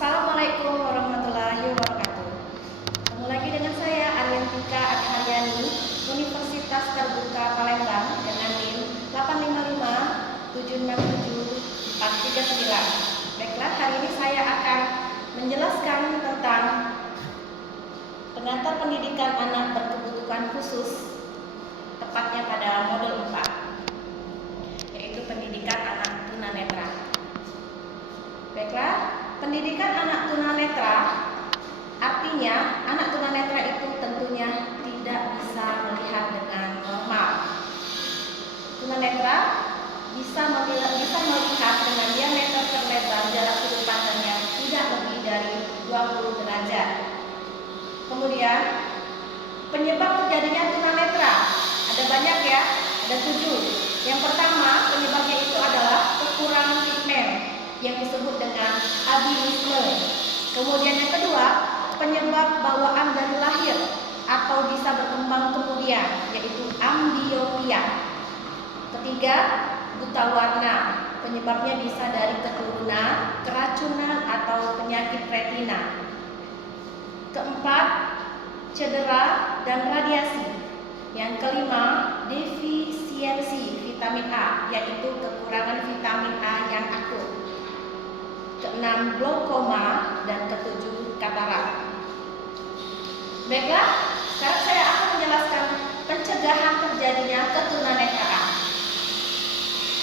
Assalamualaikum warahmatullahi wabarakatuh. Ketemu lagi dengan saya Ariantika Haryani, Universitas Terbuka Palembang dengan NIM 855767439. Baiklah, hari ini saya akan menjelaskan tentang pengantar pendidikan anak berkebutuhan khusus, tepatnya pada modul 4, yaitu pendidikan anak tunanetra. Baiklah, pendidikan anak tunanetra artinya anak tunanetra itu tentunya tidak bisa melihat dengan normal. Tunanetra bisa melihat dengan diameter terlebar jarak sudut pandangnya tidak lebih dari 20 derajat. Kemudian penyebab terjadinya tunanetra ada banyak ya, ada 7. Yang pertama, penyebabnya itu adalah kekurangan pigmen yang disebut dengan albinisme. Kemudian yang kedua, penyebab bawaan dari lahir atau bisa berkembang kemudian, yaitu ambliopia. Ketiga, buta warna. Penyebabnya bisa dari keturunan, keracunan atau penyakit retina. Keempat, cedera dan radiasi. Yang kelima, defisiensi vitamin A, yaitu kekurangan vitamin A yang akut. Keenam, glaukoma, dan ketujuh, katarak. Baiklah, sekarang saya akan menjelaskan pencegahan terjadinya ketunanetraan.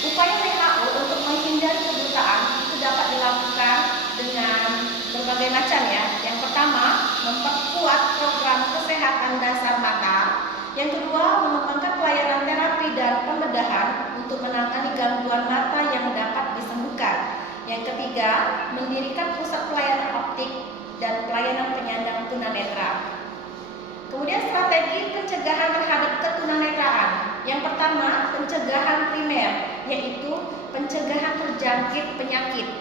Upaya WHO untuk menghindari kebutaan itu dapat dilakukan dengan berbagai macam ya. Yang pertama, memperkuat program kesehatan dasar mata. Yang kedua, mengembangkan pelayanan terapi dan pembedahan untuk menangani gangguan mata yang dapat disembuhkan. Yang ketiga, mendirikan pusat pelayanan optik dan pelayanan penyandang tunanetra. Kemudian strategi pencegahan terhadap ketunanetraan. Yang pertama, pencegahan primer, yaitu pencegahan terjangkit penyakit.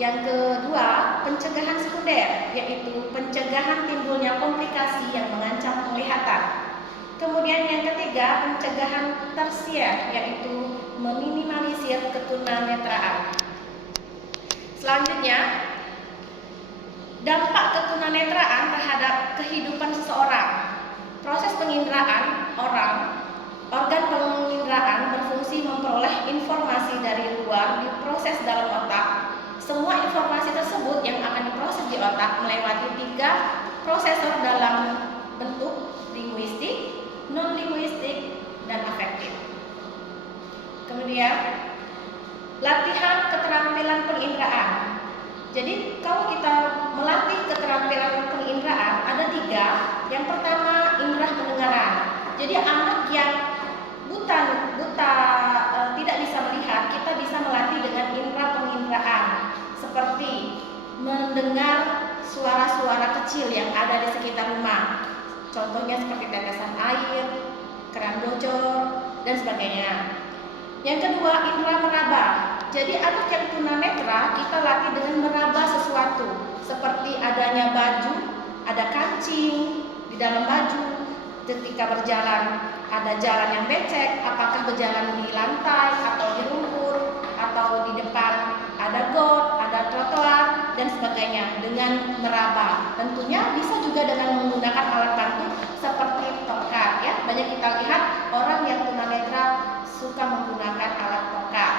Yang kedua, pencegahan sekunder, yaitu pencegahan timbulnya komplikasi yang mengancam penglihatan. Kemudian yang ketiga, pencegahan tersier, yaitu meminimalisir ketunanetraan. Selanjutnya, dampak ketunanetraan terhadap kehidupan seseorang. Proses penginderaan organ penginderaan berfungsi memperoleh informasi dari luar diproses dalam otak. Semua informasi tersebut yang akan diproses di otak melewati 3 prosesor dalam bentuk linguistik, non-linguistik, dan afektif. Kemudian, latihan keterampilan penginderaan. Jadi kalau kita melatih keterampilan penginderaan ada 3. Yang pertama, indera pendengaran. Jadi anak yang buta tidak bisa melihat, kita bisa melatih dengan indera penginderaan seperti mendengar suara-suara kecil yang ada di sekitar rumah. Contohnya seperti tetesan air, keran bocor, dan sebagainya. Yang kedua, indera meraba. Jadi anak yang tunanetra kita latih dengan meraba sesuatu, seperti adanya baju, ada kancing di dalam baju. Ketika berjalan, ada jalan yang becek, apakah berjalan di lantai atau di lumpur atau di depan ada got, ada trotoar, dan sebagainya dengan meraba. Tentunya bisa juga dengan menggunakan alat bantu seperti tongkat ya. Banyak kita lihat orang yang tunanetra suka menggunakan alat tongkat.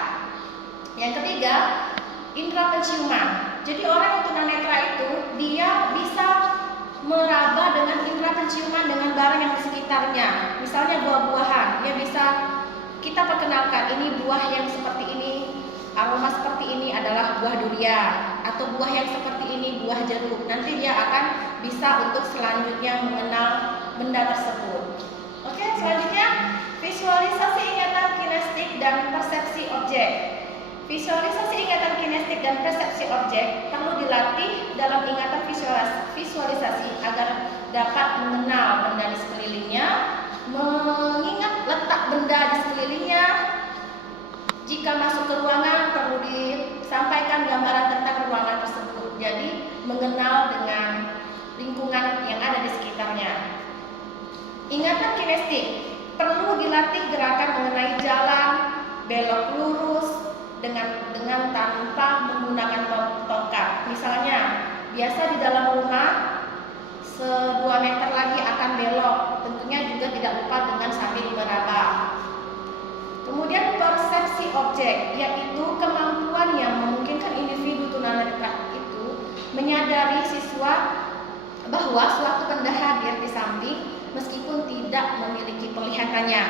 Yang ketiga, indera penciuman. Jadi orang yang tunanetra itu dia bisa meraba dengan indera penciuman dengan barang yang di sekitarnya. Misalnya buah-buahan, dia bisa kita perkenalkan ini buah yang seperti ini, aroma seperti ini adalah buah durian, atau buah yang seperti ini buah jeruk. Nanti dia akan bisa untuk selanjutnya mengenal benda tersebut. Oke, selanjutnya visualisasi ingatan kinestik dan persepsi objek. Visualisasi ingatan kinestik dan persepsi objek perlu dilatih dalam ingatan visualisasi agar dapat mengenal benda di sekelilingnya, mengingat letak benda di sekelilingnya. Jika masuk ke ruangan perlu disampaikan gambaran tentang ruangan tersebut. Jadi mengenal dengan lingkungan yang ada di sekitarnya. Ingatan kinestik perlu dilatih gerakan mengenai jalan, belok lurus dengan tanpa menggunakan tongkat. Misalnya biasa di dalam rumah 2 meter lagi akan belok, tentunya juga tidak lupa dengan sambil meraba. Kemudian persepsi objek, yaitu kemampuan yang memungkinkan individu tunanetra itu menyadari siswa bahwa suatu benda hadir di samping meskipun tidak memiliki penglihatannya.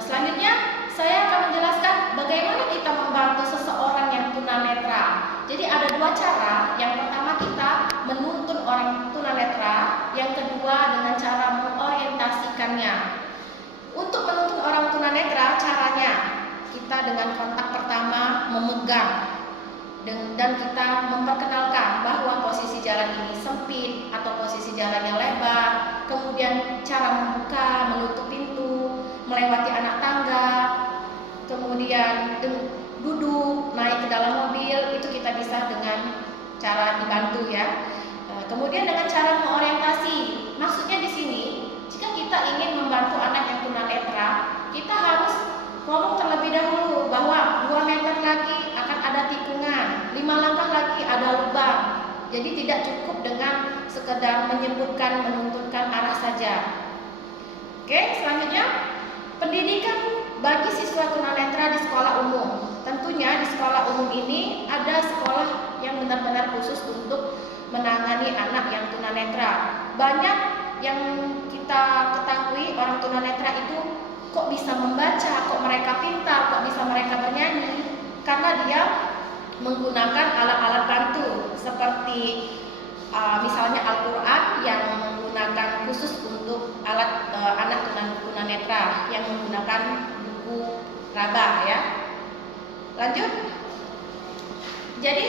Selanjutnya saya akan menjelaskan bagaimana kita membantu seseorang yang tunanetra. Jadi ada 2 cara. Yang pertama kita menuntun orang tunanetra, yang kedua dengan cara mengorientasikannya. Untuk menuntun orang tunanetra caranya kita dengan kontak pertama memegang dan kita memperkenalkan bahwa posisi jalan ini sempit atau posisi jalannya lebar, kemudian cara membuka, menutup pintu, melewati anak tangga, kemudian duduk, naik ke dalam mobil, itu kita bisa dengan cara dibantu ya. Kemudian dengan cara mengorientasi, maksudnya di sini jika kita ingin membantu anak yang tunanetra, kita harus ngomong terlebih dahulu bahwa 2 meter lagi akan ada tikungan, 5 langkah lagi ada lubang. Jadi tidak cukup dengan sekedar menyebutkan, menuntunkan arah saja. Oke, selanjutnya pendidikan bagi siswa tunanetra di sekolah umum. Tentunya di sekolah umum ini ada sekolah yang benar-benar khusus untuk menangani anak yang tunanetra. Banyak yang kita ketahui orang tunanetra itu kok bisa membaca, kok mereka pintar, kok bisa mereka bernyanyi, karena dia menggunakan alat-alat bantu seperti misalnya Al-Quran yang menggunakan khusus untuk alat anak tunanetra yang menggunakan buku raba ya. Lanjut. Jadi